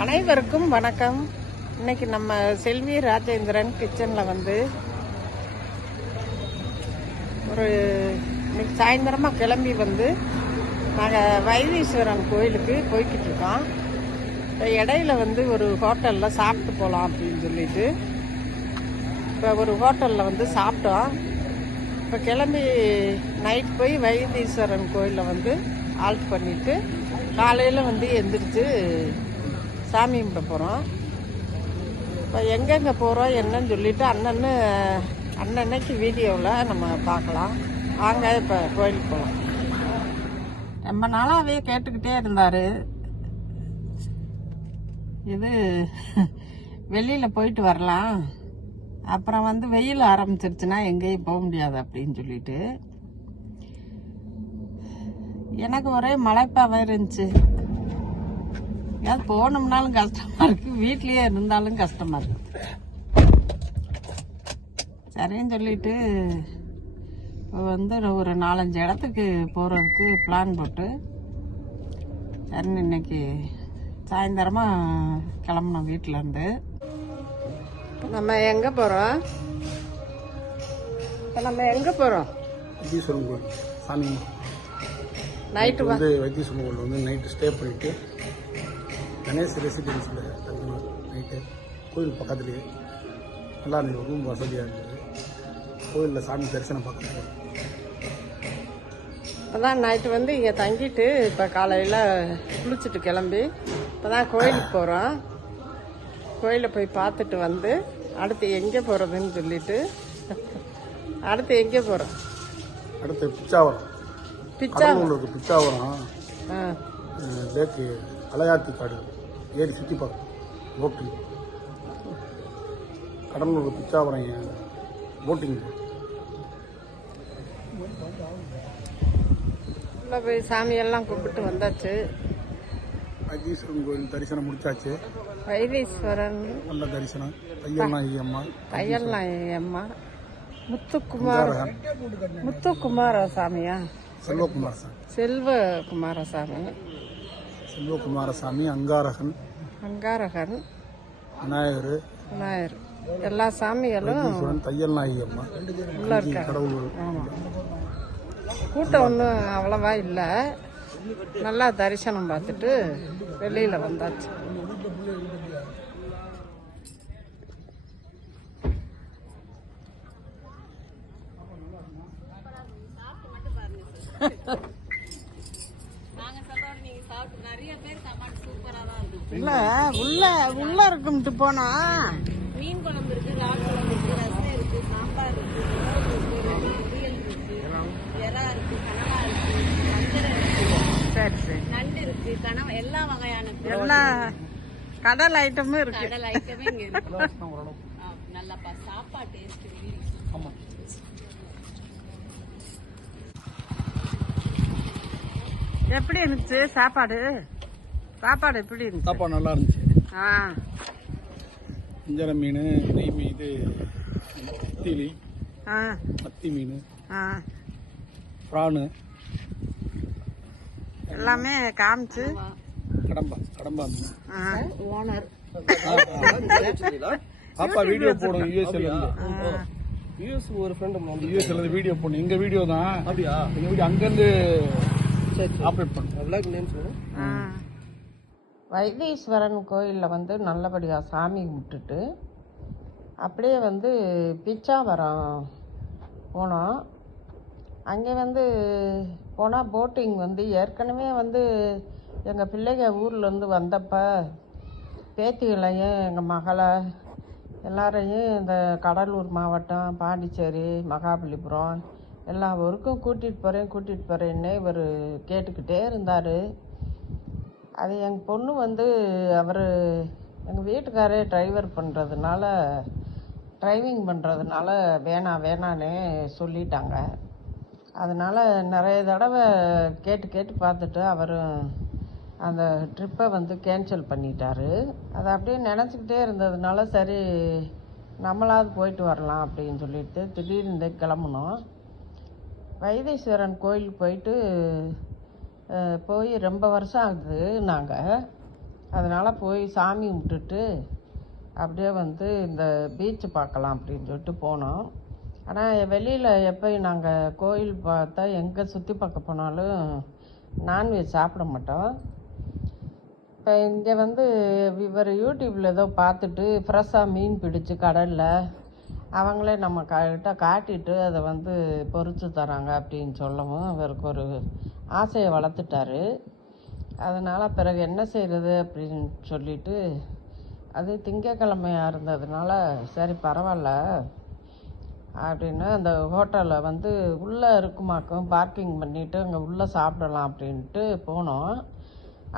அனைவருக்கும் வணக்கம். இன்னைக்கு நம்ம செல்வி ராஜேந்திரன் கிச்சனில் வந்து ஒரு இன்னைக்கு சாயந்தரமாக கிளம்பி வந்து நாங்கள் வைத்தீஸ்வரன் கோயிலுக்கு போய்கிட்டு இருக்கோம். இப்போ இடையில வந்து ஒரு ஹோட்டலில் சாப்பிட்டு போகலாம் அப்படின்னு சொல்லிட்டு இப்போ ஒரு ஹோட்டலில் வந்து சாப்பிட்டோம். இப்போ கிளம்பி நைட் போய் வைத்தீஸ்வரன் கோயிலில் வந்து ஆல்ட் பண்ணிவிட்டு காலையில் வந்து எந்திரிச்சு சாமி கும்பிட போகிறோம் இப்போ எங்கெங்கே போகிறோம் என்னன்னு சொல்லிட்டு அண்ணன்னு அன்னன்னைக்கு வீடியோவில் நம்ம பார்க்கலாம். வாங்க இப்போ கோயிலுக்கு போகலாம் ரொம்ப நாளாகவே கேட்டுக்கிட்டே இருந்தார். இது வெளியில் போயிட்டு வரலாம். அப்புறம் வந்து வெயில் ஆரம்பிச்சிருச்சுன்னா எங்கேயும் போக முடியாது அப்படின்னு சொல்லிட்டு. எனக்கு ஒரே மலைப்பாவை இருந்துச்சு. எங்கேயாவது போனோம்னாலும் கஷ்டமா இருக்கு. வீட்லயே இருந்தாலும் கஷ்டமா இருக்கு. சரின்னு சொல்லிட்டு இப்போ வந்து ஒரு நாலஞ்சு இடத்துக்கு போகிறதுக்கு பிளான் போட்டு சரின்னு இன்னைக்கு சாயந்தரமா கிளம்புனோம் வீட்டில் இருந்து. நம்ம எங்கே போகிறோம் இப்போ நம்ம எங்கே போகிறோம் வைத்தீஸ்வரன் கோயில் சாமி நைட்டு வந்து வைத்தீஸ்வரன் கோயில் வந்து நைட்டு ஸ்டே பண்ணிட்டு கணேஷ் ரெசிடென்ஸில் தங்கணும் நைட்டு கோயில் பக்கத்துலேயே நல்லா இருந்தது ரூம் வசதியாக இருந்தது. கோயிலில் சாமி தரிசனம் பார்க்கறது இப்போதான் நைட்டு வந்து இங்கே தங்கிட்டு இப்போ காலையில் குளிச்சுட்டு கிளம்பி இப்போ தான் கோயிலுக்கு போகிறோம் கோயிலை போய் பார்த்துட்டு வந்து அடுத்து எங்கே போகிறதுன்னு சொல்லிட்டு அடுத்து எங்கே போகிறோம் அடுத்து பிச்சாவரம். பிச்சாவரம். அஹ், லேக்கு அலையாத்தி காடு. ஏறி சுற்றி பார்க்கணும். போட்டிங் கடலூர் பிச்சாவரம் போட்டிங் உள்ளே போய் சாமியெல்லாம் கும்பிட்டு வந்தாச்சு. வைத்தீஸ்வரன் கோயில் தரிசனம் முடிச்சாச்சு. வைத்தீஸ்வரன். நல்ல தரிசனம். தையல்நாயகி அம்மா. தையல் அம்மா. முத்துக்குமார முத்துக்குமார சாமியா செல்வகுமார் சாமி செல்வ குமாரசாமி செல்வகுமாரசாமி அங்காரகன். அங்காரகன் விநாயகர் விநாயகர். எல்லா சாமிகளும் தையல் நாயகி அம்மா உள்ள கடவுள். ஆமாம் கூட்டம் ஒன்றும் அவ்வளவா இல்லை. நல்லா தரிசனம் பார்த்துட்டு வெளியில் வந்தாச்சு. இல்ல உள்ள உள்ள இருக்கும்ட்டு போனா. மீன் குழம்பு இருக்கு இறால் குழம்பு இருக்கு ரசம் இருக்கு சாம்பார் இருக்கு பொரியல் இருக்கு எறா இருக்கு கனவா இருக்கு வஞ்சரை இருக்கு சரி சரி. நண்டு இருக்கு கனவா எல்லா வகையான எல்லா கடல் ஐட்டமும் இருக்கு. கடல் ஐட்டமே இங்க இருக்கு. நல்லாப்பா சாப்பாடு டேஸ்ட் எப்படி இருந்துச்சு சாப்பாடு? சாப்பாடு எப்படி இருந்துச்சு? சாப்பாடு நல்லா இருந்துச்சு. ஆ. அஞ்சரை மீன் நெய் மீன் இது நெத்திலி ஆ. மத்தி மீன் ஆ. ப்ரானு. எல்லாமே காமிச்சு. கடம்பா கடம்பா மீன். ஆ. ஓனர். பாப்பா வீடியோ போடும் யூஎஸ்ல இருந்து. ஆ. யூஎஸ் ஒரு ஃப்ரெண்ட் யூஎஸ்ல இருந்து வீடியோ போடும் எங்க வீடியோ தான்? அப்படியா? எங்க வீடியோ அங்க இருந்து ஆப்ரேட் பண்ணுவோம் ஆ. வைத்தீஸ்வரன் கோயிலில் வந்து நல்லபடியாக சாமி கும்பிட்டுட்டு அப்படியே வந்து பிச்சாவரம் போனோம் அங்கே வந்து போனால் போட்டிங் வந்து ஏற்கனவே வந்து எங்கள் பிள்ளைங்க ஊர்லேருந்து வந்தப்போ பேத்திகளையும் எங்கள் மகளை எல்லாரையும் இந்த கடலூர் மாவட்டம் பாண்டிச்சேரி மகாபலிபுரம் எல்லா ஊருக்கும் கூட்டிகிட்டு போகிறேன் கூட்டிகிட்டு போகிறேன்னே இவர் கேட்டுக்கிட்டே இருந்தார். அது எங்கள் பொண்ணு வந்து அவர் எங்கள் வீட்டுக்காரே டிரைவர் பண்ணுறதுனால டிரைவிங் பண்ணுறதுனால வேணாம் வேணான்னு சொல்லிட்டாங்க. அதனால் நிறைய தடவை கேட்டு கேட்டு பார்த்துட்டு அவரும் அந்த ட்ரிப்பை வந்து கேன்சல் பண்ணிட்டாரு. அதை அப்படியே நினச்சிக்கிட்டே இருந்ததுனால சரி நம்மளாவது போயிட்டு வரலாம் அப்படின்னு சொல்லிட்டு திடீர்னு கிளம்புனோம். வைத்தீஸ்வரன் கோயிலுக்கு போயிட்டு போய் ரொம்ப வருஷம் ஆகுது நாங்கள் அதனால் போய் சாமி கும்பிட்டுட்டு அப்படியே வந்து இந்த பீச்சு பார்க்கலாம் அப்படின்னு சொல்லிட்டு போனோம். ஆனால் வெளியில் எப்போயும் நாங்கள் கோயில் பார்த்தா எங்கே சுற்றி பார்க்க போனாலும் நான்வெஜ் சாப்பிட மாட்டோம். இப்போ இங்கே வந்து இவர் யூடியூப்பில் ஏதோ பார்த்துட்டு ஃப்ரெஷ்ஷாக மீன் பிடிச்சி கடலில் அவங்களே நம்ம கிட்ட காட்டிட்டு அதை வந்து பொறித்து தராங்க அப்படின்னு சொல்லவும் அவருக்கு ஒரு ஆசையை வளர்த்துட்டாரு. அதனால் பிறகு என்ன செய்கிறது அப்படின்னு சொல்லிட்டு அது திங்கக்கிழமையாக இருந்ததுனால சரி பரவாயில்ல அப்படின்னு அந்த ஹோட்டலில் வந்து உள்ளே இருக்குமாக்கும் பார்க்கிங் பண்ணிவிட்டு அங்கே உள்ளே சாப்பிடலாம் அப்படின்ட்டு போனோம்.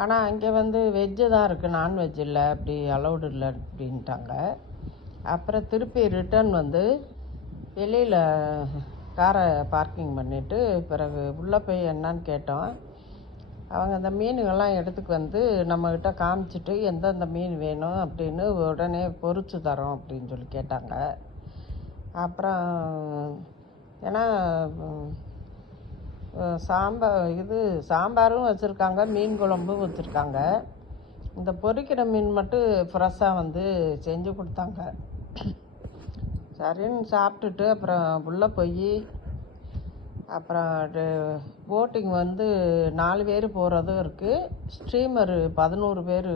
ஆனால் அங்கே வந்து வெஜ்ஜு தான் இருக்குது நான்வெஜ் இல்லை அப்படி அலௌடு இல்லை அப்படின்ட்டாங்க. அப்புறம் திருப்பி ரிட்டர்ன் வந்து வெளியில் காரை பார்க்கிங் பண்ணிவிட்டு பிறகு உள்ளே போய் என்னன்னு கேட்டோம். அவங்க அந்த மீனுங்கள்லாம் எடுத்துக்கு வந்து நம்மக்கிட்ட காமிச்சிட்டு எந்தெந்த மீன் வேணும் அப்படின்னு உடனே பொறிச்சு தரோம் அப்படின்னு சொல்லி கேட்டாங்க. அப்புறம் ஏன்னா சாம்பார் இது சாம்பாரும் வச்சுருக்காங்க மீன் குழம்பும் வச்சுருக்காங்க. இந்த பொறிக்கிற மீன் மட்டும் ஃப்ரெஷ்ஷாக வந்து செஞ்சு கொடுத்தாங்க. சரின்னு சாப்பிட்டுட்டு அப்புறம் உள்ளே போய் அப்புறம் போட்டிங் வந்து நாலு பேர் போகிறதும் இருக்குது ஸ்ட்ரீமரு பதினோரு பேர்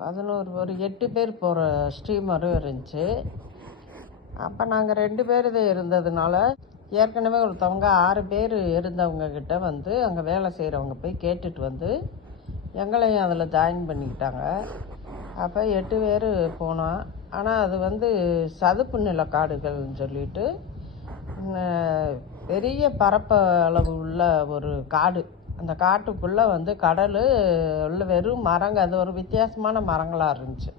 பதினோரு ஒரு எட்டு பேர் போகிற ஸ்ட்ரீமரும் இருந்துச்சு. அப்போ நாங்கள் ரெண்டு பேர் தான் இருந்ததுனால ஏற்கனவே ஒருத்தவங்க ஆறு பேர் இருந்தவங்கக்கிட்ட வந்து அங்கே வேலை செய்கிறவங்க போய் கேட்டுட்டு வந்து எங்களையும் அதில் ஜாயின் பண்ணிக்கிட்டாங்க. அப்போ எட்டு பேர் போனோம் ஆனால் அது வந்து சதுப்பு நில காடுகள்னு சொல்லிட்டு பெரிய பரப்ப அளவு உள்ள ஒரு காடு. அந்த காட்டுக்குள்ளே வந்து கடல் உள்ள வெறும் மரங்க அது ஒரு வித்தியாசமான மரங்களாக இருந்துச்சு.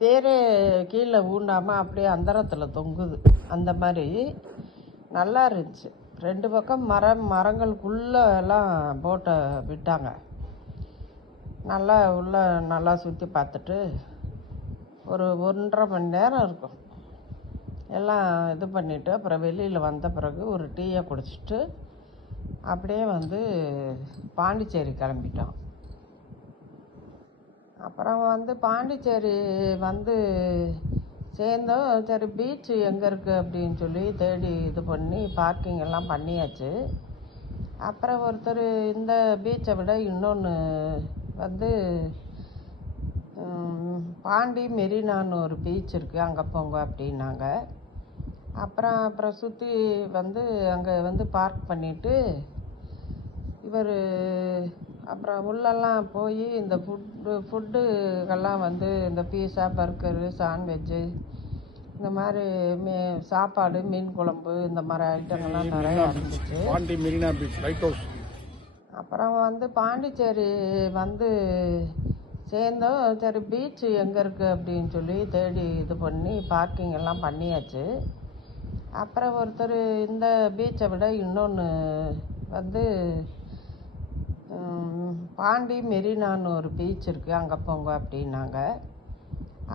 பேரே கீழே ஊண்டாமல் அப்படியே அந்தரத்தில் தொங்குது. அந்த மாதிரி நல்லா இருந்துச்சு. ரெண்டு பக்கம் மரம் மரங்களுக்குள்ளே எல்லாம் போட்டை விட்டாங்க. நல்லா உள்ள நல்லா சுற்றி பார்த்துட்டு ஒரு ஒன்றரை மணி நேரம் இருக்கும். எல்லாம் இது பண்ணிவிட்டு அப்புறம் வெளியில் வந்த பிறகு ஒரு டீயை குடிச்சிட்டு அப்படியே வந்து பாண்டிச்சேரி கிளம்பிட்டோம். அப்புறம் வந்து பாண்டிச்சேரி வந்து சேர்ந்தோம். சரி பீச்சு எங்கே இருக்குது அப்படின்னு சொல்லி தேடி இது பண்ணி பார்க்கிங் எல்லாம் பண்ணியாச்சு. அப்புறம் ஒருத்தர் இந்த பீச்சை விட இன்னொன்று வந்து பாண்டி மெரினான்னு ஒரு பீச் இருக்குது அங்கே போங்க அப்படின்னாங்க. அப்புறம் அப்புறம் சுற்றி வந்து அங்கே வந்து பார்க் பண்ணிவிட்டு இவர் அப்புறம் உள்ளெல்லாம் போய் இந்த ஃபுட்டு ஃபுட்டுக்கெல்லாம் வந்து இந்த பீஸா பர்கரு சாண்ட்வெஜ்ஜு இந்த மாதிரி மீ சாப்பாடு மீன் குழம்பு இந்த மாதிரி ஐட்டங்கள்லாம் நிறையா இருந்துச்சு. Pondy Marina beach lighthouse அப்புறம் வந்து பாண்டிச்சேரி வந்து சேர்ந்தோம் சரி பீச்சு எங்கே இருக்குது அப்படின்னு சொல்லி தேடி இது பண்ணி பார்க்கிங் எல்லாம் பண்ணியாச்சு. அப்புறம் ஒருத்தர் இந்த பீச்சை விட இன்னொன்று வந்து பாண்டி மெரினான்னு ஒரு பீச் இருக்குது அங்கே போங்க அப்படின்னாங்க.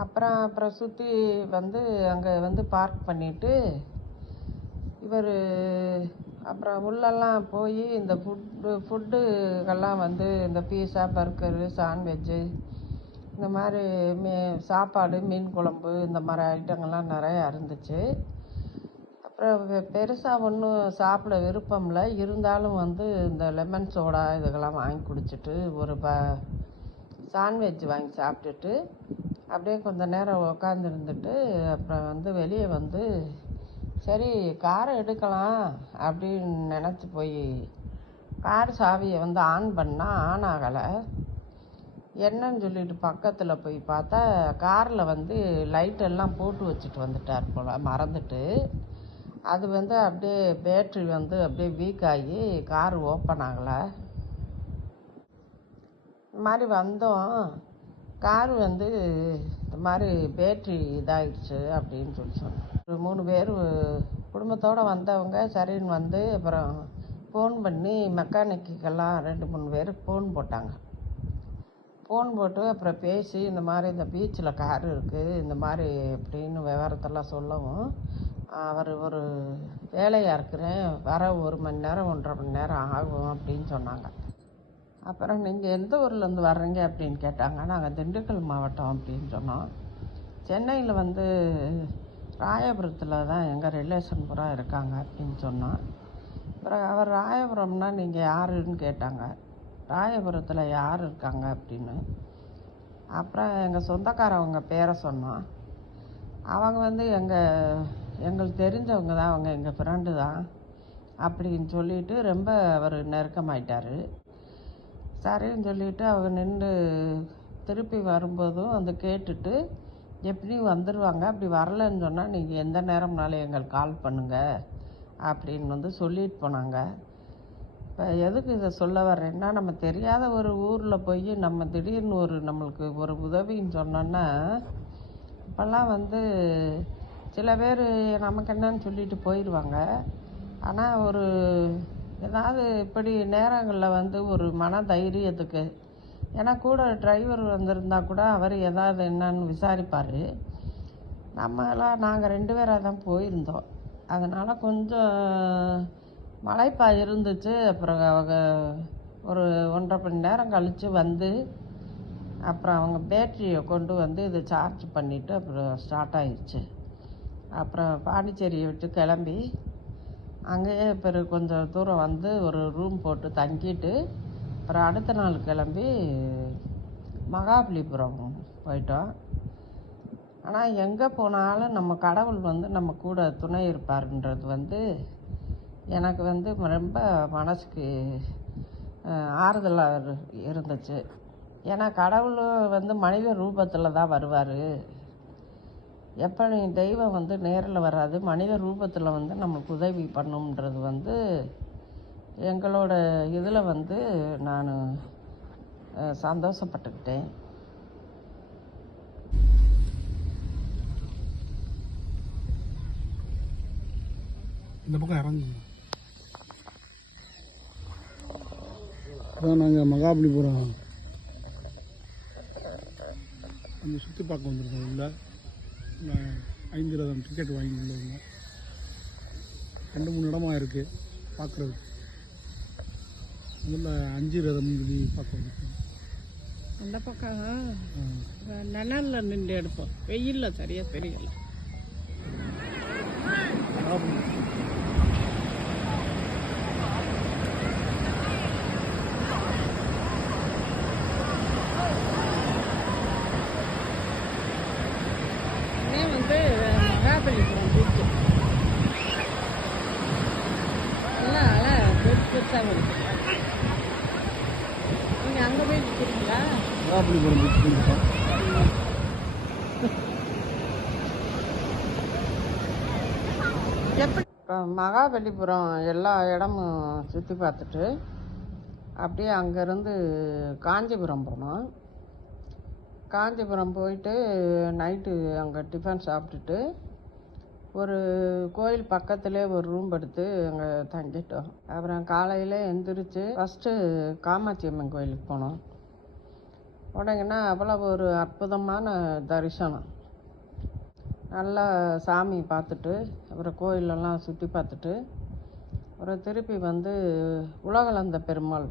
அப்புறம் அப்புறம் சுற்றி வந்து அங்கே வந்து பார்க் பண்ணிவிட்டு இவர் அப்புறம் உள்ளெல்லாம் போய் இந்த ஃபுட்டு ஃபுட்டுக்கெல்லாம் வந்து இந்த பீஸா பர்கரு சாண்ட்வெஜ்ஜு இந்த மாதிரி மீ சாப்பாடு மீன் குழம்பு இந்த மாதிரி ஐட்டங்கள்லாம் நிறையா இருந்துச்சு. அப்புறம் பெருசாக ஒன்றும் சாப்பிட விருப்பம் இல்லை. இருந்தாலும் வந்து இந்த லெமன் சோடா இதுக்கெல்லாம் வாங்கி குடிச்சிட்டு ஒரு ப சாண்ட்வெஜ் வாங்கி சாப்பிட்டுட்டு அப்படியே கொஞ்சம் நேரம் உக்காந்துருந்துட்டு அப்புறம் வந்து வெளியே வந்து சரி காரை எடுக்கலாம் அப்படின்னு நினச்சி போய் கார் சாவியை வந்து ஆன் பண்ணால் ஆன் ஆகலை. என்னன்னு சொல்லிட்டு பக்கத்தில் போய் பார்த்தா காரில் வந்து லைட்டெல்லாம் போட்டு வச்சுட்டு வந்துட்டார் போல் மறந்துட்டு. அது வந்து அப்படியே பேட்ரி வந்து அப்படியே வீக் ஆகி கார் ஓப்பன் ஆகலை. இது மாதிரி வந்தோம். கார் வந்து இந்த மாதிரி பேட்ரி இதாகிடுச்சு அப்படின்னு சொல்லி சொன்னோம் ஒரு மூணு பேர் குடும்பத்தோடு வந்தவங்க சரின்னு வந்து அப்புறம் ஃபோன் பண்ணி மெக்கானிக்கெல்லாம் ரெண்டு மூணு பேர் ஃபோன் போட்டாங்க. ஃபோன் போட்டு அப்புறம் பேசி இந்த மாதிரி இந்த பீச்சில் கார் இருக்குது இந்த மாதிரி அப்படின்னு விவரத்தெல்லாம் சொல்லவும் அவர் ஒரு வேலையாக இருக்கிறேன் வர ஒரு மணி நேரம் ஒன்றரை மணி நேரம் ஆகும் அப்படின்னு சொன்னாங்க. அப்புறம் நீங்கள் எந்த ஊர்லேருந்து வர்றீங்க அப்படின்னு கேட்டாங்க. நாங்கள் திண்டுக்கல் மாவட்டம் அப்படின்னு சொன்னோம். சென்னையில் வந்து ராயபுரத்தில் தான் எங்கள் ரிலேஷன் பூரா இருக்காங்க அப்படின்னு சொன்னோம். அப்புறம் அவர் ராயபுரம்னா நீங்கள் யாருன்னு கேட்டாங்க. ராயபுரத்தில் யார் இருக்காங்க அப்படின்னு. அப்புறம் எங்கள் சொந்தக்காரவங்க பேரை சொன்னோம் அவங்க வந்து எங்கள் எங்களுக்கு தெரிஞ்சவங்க தான் அவங்க எங்கள் ஃப்ரெண்டு தான் அப்படின்னு சொல்லிட்டு ரொம்ப அவர் நெருக்கமாயிட்டார். சரின்னு சொல்லிட்டு அவங்க நின்று திருப்பி வரும்போதும் வந்து கேட்டுட்டு எப்படியும் வந்துடுவாங்க அப்படி வரலன்னு சொன்னால் நீங்கள் எந்த நேரம்னாலும் எங்களுக்கு கால் பண்ணுங்கள் அப்படின்னு வந்து சொல்லிட்டு போனாங்க. இப்போ எதுக்கு இதை சொல்ல வர்றேன்னா நம்ம தெரியாத ஒரு ஊரில் போய் நம்ம திடீர்னு ஒரு நம்மளுக்கு ஒரு உதவின்னு சொன்னோன்னா இப்போல்லாம் வந்து சில பேர் நமக்கு என்னன்னு சொல்லிட்டு போயிடுவாங்க ஆனால் ஒரு ஏதாவது இப்படி நேரங்களில் வந்து ஒரு மன தைரியத்துக்கு ஏன்னா கூட டிரைவர் வந்திருந்தா கூட அவர் ஏதாவது என்னன்னு விசாரிப்பார். நம்மளாம் நாங்கள் ரெண்டு பேராக தான் போயிருந்தோம். அதனால் கொஞ்சம் மழைப்பா இருந்துச்சு. அப்புறம் அவங்க ஒரு ஒன்றரை மணி நேரம் கழித்து வந்து அப்புறம் அவங்க பேட்டரியை கொண்டு வந்து இதை சார்ஜ் பண்ணிவிட்டு அப்புறம் ஸ்டார்ட் ஆயிடுச்சு அப்புறம் பாண்டிச்சேரியை விட்டு கிளம்பி அங்கேயே பிறகு கொஞ்சம் தூரம் வந்து ஒரு ரூம் போட்டு தங்கிட்டு அப்புறம் அடுத்த நாள் கிளம்பி மகாபலிபுரம் போயிட்டோம். ஆனால் எங்கே போனாலும் நம்ம கடவுள் வந்து நம்ம கூட துணை இருப்பாருன்றது வந்து எனக்கு வந்து ரொம்ப மனசுக்கு ஆறுதலாக இருந்துச்சு. ஏன்னா கடவுள் வந்து மனித ரூபத்தில் தான் வருவார். எப்படி தெய்வம் வந்து நேரில் வராது மனித ரூபத்தில் வந்து நம்மளுக்கு உதவி பண்ணுன்றது வந்து எங்களோட இதில் வந்து நான் சந்தோஷப்பட்டுக்கிட்டேன். இந்த பக்கம் இறங்குங்க. அதான் நாங்கள் மகாபலிபுரம். கொஞ்சம் சுற்றி பார்க்க வந்திருக்கோம் உள்ள. நான் ஐந்து ரதம் டிக்கெட் வாங்கி உள்ள வந்தோம். ரெண்டு மூணு இடமா இருக்குது பார்க்குறதுக்கு. முதல்ல அஞ்சு ரதம் சொல்லி பார்க்க வந்திருக்கோம் அந்த பக்கம். நிழலில் நின்று எடுப்போம். வெயிலில் சரியாக தெரியல மகாபலி இதே வந்து மகாபலிபுரம் பீச்சு எல்லாம் அலை பெருசு பெருசாக இருக்கு நீங்கள் அங்கே போய் நிற்கிறீங்களா மகாபலிபுரம் பீச் எப்படி இப்போ மகாபலிபுரம் எல்லா இடமும் சுற்றி பார்த்துட்டு அப்படியே அங்கேருந்து காஞ்சிபுரம் போனோம். காஞ்சிபுரம் போயிட்டு நைட்டு அங்கே டிஃபன் சாப்பிட்டுட்டு ஒரு கோயில் பக்கத்துலேயே ஒரு ரூம் எடுத்து அங்கே தங்கிட்டோம். அப்புறம் காலையில் எந்திரிச்சு ஃபஸ்ட்டு காமாட்சி அம்மன் கோயிலுக்கு போனோம். உடனேங்கன்னா அவ்வளோ ஒரு அற்புதமான தரிசனம். நல்லா சாமி பார்த்துட்டு அப்புறம் கோயிலெல்லாம் சுற்றி பார்த்துட்டு அப்புறம் திருப்பி வந்து உலகளந்த பெருமாள்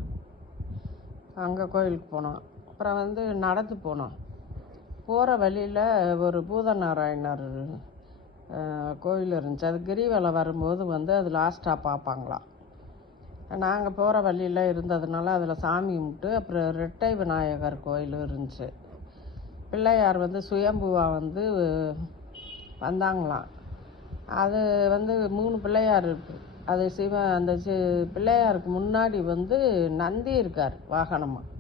அங்கே கோயிலுக்கு போனோம். அப்புறம் வந்து நடந்து போனோம். போகிற வழியில் ஒரு பூதநாராயணர் கோயில் இருந்துச்சு. அது கிரிவலம் வரும்போது வந்து அது லாஸ்ட்டாக பார்ப்பாங்களாம் நாங்கள் போகிற வழியில் இருந்ததுனால அதில் சாமி கும்பிட்டு அப்புறம் ரெட்டை விநாயகர் கோயில் இருந்துச்சு. பிள்ளையார் வந்து சுயம்புவா வந்து வந்தாங்களாம். அது வந்து மூணு பிள்ளையார் இருக்குது அது சிவ அந்த சி பிள்ளையாருக்கு முன்னாடி வந்து நந்தி இருக்கார் வாகனமாக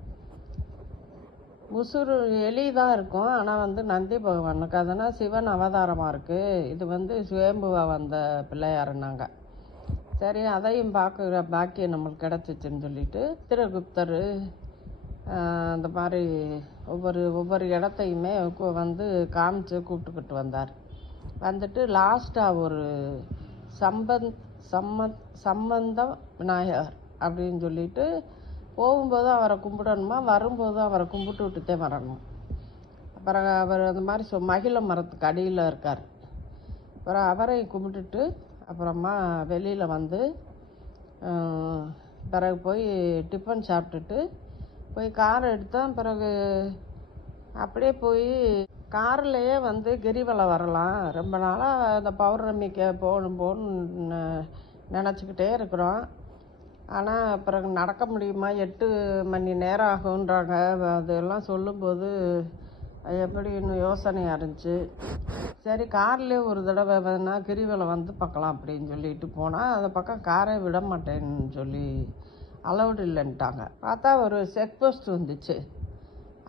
முசுறு எலி தான் இருக்கும். ஆனால் வந்து நந்தி பகவானுக்கு அதனால் சிவன் அவதாரமாக இருக்குது இது வந்து சுயம்புவா வந்த பிள்ளையாருனாங்க சரி அதையும் பார்க்குற பாக்கியம் நம்மளுக்கு கிடச்சிச்சின்னு சொல்லிட்டு திருகுப்தர் அந்த மாதிரி ஒவ்வொரு ஒவ்வொரு இடத்தையுமே வந்து காமிச்சு கூப்பிட்டுக்கிட்டு வந்தார். வந்துட்டு லாஸ்ட்டாக ஒரு சம்பந்த் சம்மத் சம்பந்த விநாயகர் அப்படின்னு சொல்லிட்டு போகும்போது அவரை கும்பிடணுமா? வரும்போது அவரை கும்பிட்டு விட்டுட்டே வரணும். அப்புறம் அவர் அந்த மாதிரி சொ மகிழ மரத்துக்கு அடியில் இருக்கார். அப்புறம் அவரை கும்பிட்டுட்டு அப்புறமா வெளியில் வந்து பிறகு போய் டிஃபன் சாப்பிட்டுட்டு போய் கார் எடுத்தேன். பிறகு அப்படியே போய் கார்லேயே வந்து கிரிவலம் வரலாம். ரொம்ப நாளாக அந்த பௌர்ணமிக்கு போகணும் போகணும்னு நினச்சிக்கிட்டே இருக்கிறோம். ஆனால் பிறகு நடக்க முடியுமா? எட்டு மணி நேரம் ஆகுன்றாங்க அதெல்லாம் சொல்லும்போது எப்படின்னு யோசனையாக இருந்துச்சு சரி கார்லேயே ஒரு தடவை வேணா கிரிவலம் வந்து பார்க்கலாம் அப்படின்னு சொல்லிட்டு போனால் அந்த பக்கம் காரை விட மாட்டேன்னு சொல்லி அலவுடு இல்லைன்ட்டாங்க. பார்த்தா ஒரு செக் போஸ்ட் வந்துச்சு.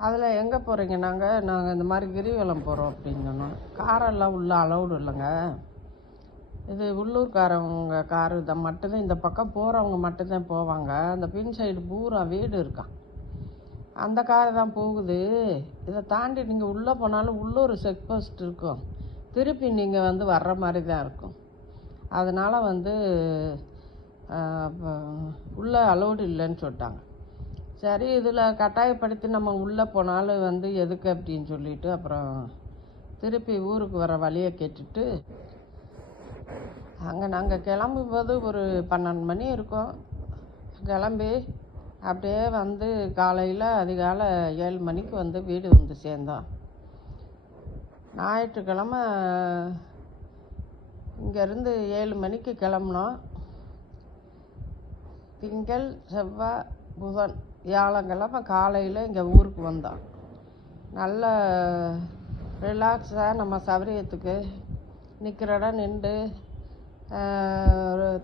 அதில் எங்கே போகிறீங்க நாங்கள் நாங்கள் இந்த மாதிரி கிரிவலம் போகிறோம் அப்படின்னு சொன்னோம். காரெல்லாம் உள்ள அலவுடு இல்லைங்க. இது உள்ளூர்காரவங்க காரு இதை மட்டும்தான் இந்த பக்கம் போகிறவங்க மட்டும்தான் போவாங்க. அந்த பின் சைடு பூரா வீடு இருக்கான் அந்த காரு தான் போகுது. இதை தாண்டி நீங்கள் உள்ளே போனாலும் உள்ளூர் செக் போஸ்ட் இருக்கும். திருப்பி நீங்கள் வந்து வர்ற மாதிரி தான் இருக்கும். அதனால் வந்து உள்ளே அலௌடு இல்லைன்னு சொல்லிட்டாங்க. சரி இதில் கட்டாயப்படுத்தி நம்ம உள்ளே போனாலும் வந்து எதுக்கு அப்படின்னு சொல்லிட்டு அப்புறம் திருப்பி ஊருக்கு வர வழியை கேட்டுட்டு அங்கே நாங்கள் கிளம்பும்போது ஒரு பன்னெண்டு மணி இருக்கும். கிளம்பி அப்படியே வந்து காலையில் அதிகாலை ஏழு மணிக்கு வந்து வீடு வந்து சேர்ந்தோம். ஞாயிற்றுக்கிழமை இங்கேருந்து ஏழு மணிக்கு கிளம்புனோம். திங்கள் செவ்வாய் புதன் வியாழக்கிழமை காலையில் இங்கே ஊருக்கு வந்தோம். நல்ல ரிலாக்ஸாக நம்ம சௌரியத்துக்கு நிற்கிற இடம் நின்று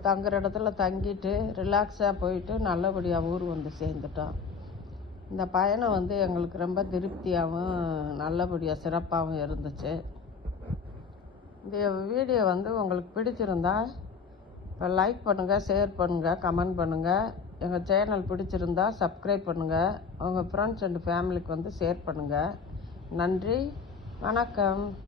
தங்குற இடத்துல தங்கிட்டு ரிலாக்ஸாக போயிட்டு நல்லபடியாக ஊர் வந்து சேர்ந்துட்டோம். இந்த பயணம் வந்து எங்களுக்கு ரொம்ப திருப்தியாகவும் நல்லபடியாக சிறப்பாகவும் இருந்துச்சு. இந்த வீடியோ வந்து உங்களுக்கு பிடிச்சிருந்தா இப்போ லைக் பண்ணுங்கள் ஷேர் பண்ணுங்கள் கமெண்ட் பண்ணுங்கள் எங்கள் சேனல் பிடிச்சிருந்தா சப்ஸ்கிரைப் பண்ணுங்கள் உங்கள் ஃப்ரெண்ட்ஸ் அண்ட் ஃபேமிலிக்கு வந்து ஷேர் பண்ணுங்கள் நன்றி வணக்கம்.